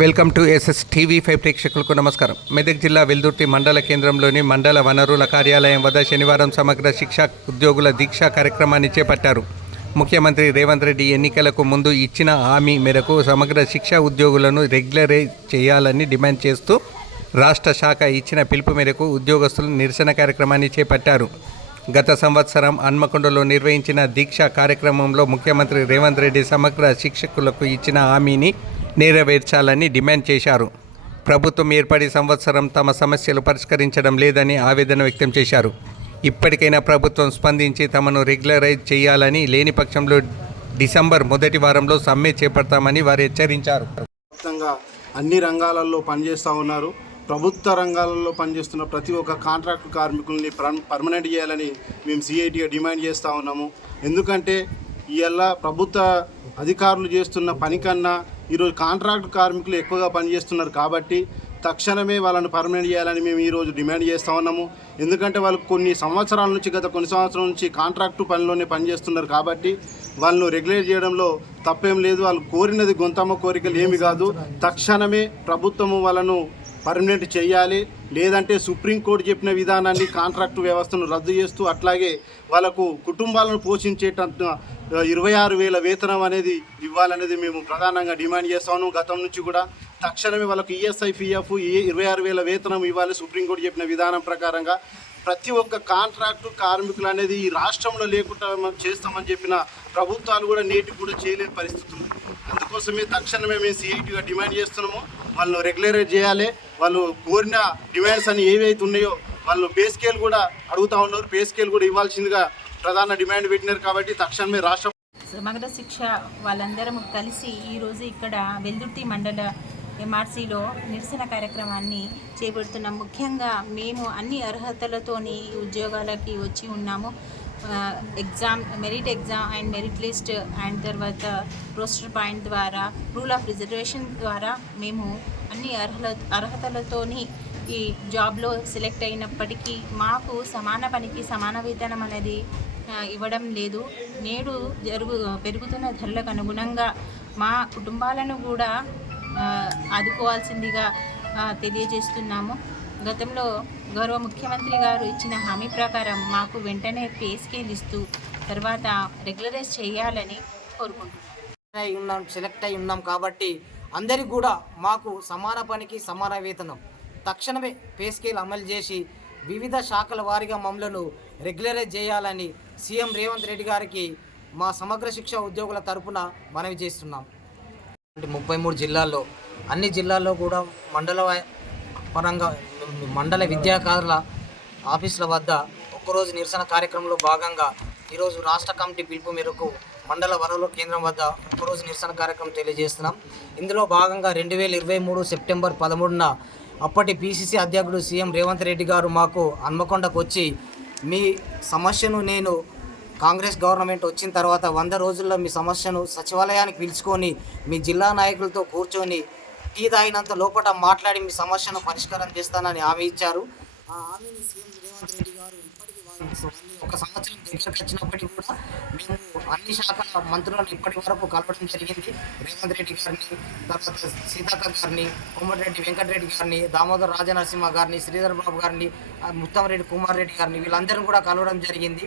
Welcome to SS TV 5 ప్రేక్షకులకు నమస్కారం. మెదక్ జిల్లా వెల్దుర్తి మండల కేంద్రంలోని మండల వనరుల కార్యాలయం వద్ద శనివారం సమగ్ర శిక్షా ఉద్యోగుల దీక్షా కార్యక్రమాన్ని చేపట్టారు. ముఖ్యమంత్రి రేవంత్ రెడ్డి ఎన్నికలకు ముందు ఇచ్చిన హామీ మేరకు సమగ్ర శిక్షా ఉద్యోగులను రెగ్యులరైజ్ చేయాలని డిమాండ్ చేస్తూ రాష్ట్ర శాఖ ఇచ్చిన పిలుపు మేరకు ఉద్యోగస్తులు నిరసన కార్యక్రమాన్ని చేపట్టారు. గత సంవత్సరం హన్మకొండలో నిర్వహించిన దీక్షా కార్యక్రమంలో ముఖ్యమంత్రి రేవంత్ రెడ్డి సమగ్ర శిక్షకులకు ఇచ్చిన హామీని నెరవేర్చాలని డిమాండ్ చేశారు. ప్రభుత్వం ఏర్పడి సంవత్సరం తమ సమస్యలు పరిష్కరించడం లేదని ఆవేదన వ్యక్తం చేశారు. ఇప్పటికైనా ప్రభుత్వం స్పందించి తమను రెగ్యులరైజ్ చేయాలని, లేని పక్షంలో డిసెంబర్ మొదటి వారంలో సమ్మె చేపడతామని వారు హెచ్చరించారు. అన్ని రంగాలలో పనిచేస్తూ ఉన్నారు. ప్రభుత్వ రంగాలలో పనిచేస్తున్న ప్రతి ఒక్క కాంట్రాక్ట్ కార్మికుల్ని పర్మనెంట్ చేయాలని మేము సిఐటిగా డిమాండ్ చేస్తూ ఉన్నాము. ఎందుకంటే ఇవాళ ప్రభుత్వ అధికారులు చేస్తున్న పని కన్నా ఈరోజు కాంట్రాక్ట్ కార్మికులు ఎక్కువగా పనిచేస్తున్నారు కాబట్టి తక్షణమే వాళ్ళని పర్మనెంట్ చేయాలని మేము ఈరోజు డిమాండ్ చేస్తూ ఉన్నాము. ఎందుకంటే వాళ్ళు గత కొన్ని సంవత్సరాల నుంచి కాంట్రాక్టు పనిలోనే పనిచేస్తున్నారు కాబట్టి వాళ్ళను రెగ్యులేట్ చేయడంలో తప్పేం లేదు. వాళ్ళు కోరినది గొంతమ్మ కోరికలు ఏమి కాదు. తక్షణమే ప్రభుత్వము వాళ్ళను పర్మనెంట్ చేయాలి. లేదంటే సుప్రీంకోర్టు చెప్పిన విధానాన్ని కాంట్రాక్టు వ్యవస్థను రద్దు చేస్తూ అట్లాగే వాళ్ళకు కుటుంబాలను పోషించేటట్టు 26,000 వేతనం అనేది ఇవ్వాలనేది మేము ప్రధానంగా డిమాండ్ చేస్తాము. గతం నుంచి కూడా తక్షణమే వాళ్ళకు ఈఎస్ఐ పిఎఫ్ 26,000 వేతనం ఇవ్వాలి. సుప్రీంకోర్టు చెప్పిన విధానం ప్రకారంగా ప్రతి ఒక్క కాంట్రాక్టు కార్మికులు అనేది ఈ రాష్ట్రంలో లేకుండా చేస్తామని చెప్పిన ప్రభుత్వాలు కూడా నేటికి కూడా చేయలేని పరిస్థితులు. అందుకోసమే తక్షణమే మేము సిఐటిగా డిమాండ్ చేస్తున్నాము. వాళ్ళు రెగ్యులరైజ్ చేయాలి. వాళ్ళు కోరిన డిమాండ్స్ అని ఏవైతే ఉన్నాయో వాళ్ళు పే స్కేల్ కూడా అడుగుతూ ఉన్నారు. పే స్కేల్ కూడా ఇవ్వాల్సిందిగా ప్రధాన డిమాండ్ పెట్టినారు. కాబట్టి తక్షణమే రాష్ట్ర సమగ్ర శిక్ష వాళ్ళందరం కలిసి ఈరోజు ఇక్కడ వెల్దుర్తి మండల ఎంఆర్సీలో నిరసన కార్యక్రమాన్ని చేపడుతున్నాం. ముఖ్యంగా మేము అన్ని అర్హతలతోని ఉద్యోగాలకి వచ్చి ఉన్నాము. Merit exam and merit list and తర్వాత రోస్టర్ పాయింట్ ద్వారా రూల్ ఆఫ్ రిజర్వేషన్ ద్వారా మేము అన్ని అర్హతలతోని ఈ జాబ్లో సెలెక్ట్ అయినప్పటికీ మాకు సమాన పనికి సమాన వేతనం అనేది ఇవ్వడం లేదు. నేడు పెరుగుతున్న ధరలకు అనుగుణంగా మా కుటుంబాలను కూడా ఆదుకోవాల్సిందిగా తెలియజేస్తున్నాము. గతంలో గౌరవ ముఖ్యమంత్రి గారు ఇచ్చిన హామీ ప్రకారం మాకు వెంటనే పే స్కేల్ ఇస్తూ తర్వాత రెగ్యులరైజ్ చేయాలని కోరుకుంటున్నాం. సెలెక్ట్ అయి ఉన్నాం కాబట్టి అందరికీ కూడా మాకు సమాన పనికి సమాన వేతనం తక్షణమే పే స్కేల్ అమలు చేసి వివిధ శాఖల వారీగా మమ్మలను రెగ్యులరైజ్ చేయాలని సీఎం రేవంత్ రెడ్డి గారికి మా సమగ్ర శిక్ష ఉద్యోగుల తరపున మనవి చేస్తున్నాం. 33 జిల్లాల్లో అన్ని జిల్లాల్లో కూడా మండల విద్యాకారుల ఆఫీసుల వద్ద ఒక్కరోజు నిరసన కార్యక్రమంలో భాగంగా ఈరోజు రాష్ట్ర కమిటీ పిలుపు మేరకు మండల వనరుల కేంద్రం వద్ద ఒక్కరోజు నిరసన కార్యక్రమం తెలియజేస్తున్నాం. ఇందులో భాగంగా 2023 సెప్టెంబర్ 13న అప్పటి పిసిసి అధ్యక్షుడు సీఎం రేవంత్ రెడ్డి గారు మాకు హన్మకొండకు వచ్చి మీ సమస్యను నేను కాంగ్రెస్ గవర్నమెంట్ వచ్చిన తర్వాత 100 రోజుల్లో మీ సమస్యను సచివాలయానికి పిలుచుకొని మీ జిల్లా నాయకులతో కూర్చొని టీ తాగినంత లోపల మాట్లాడి మీ సమస్యను పరిష్కారం చేస్తానని హామీ ఇచ్చారు. ఆ హామీని సీఎం రేవంత్ రెడ్డి గారు ఇప్పటికీ ఒక సంవత్సరం దగ్గరకు వచ్చినప్పటికీ కూడా మేము అన్ని శాఖల మంత్రులను ఇప్పటి వరకు కలవడం జరిగింది. రేవంత్ రెడ్డి గారిని, తర్వాత సీతాక్క గారిని, కోమటిరెడ్డి వెంకటరెడ్డి గారిని, దామోదర్ రాజనరసింహ గారిని, శ్రీధర్ బాబు గారిని, ముత్తంరెడ్డి కుమార్ రెడ్డి గారిని వీళ్ళందరినీ కూడా కలవడం జరిగింది.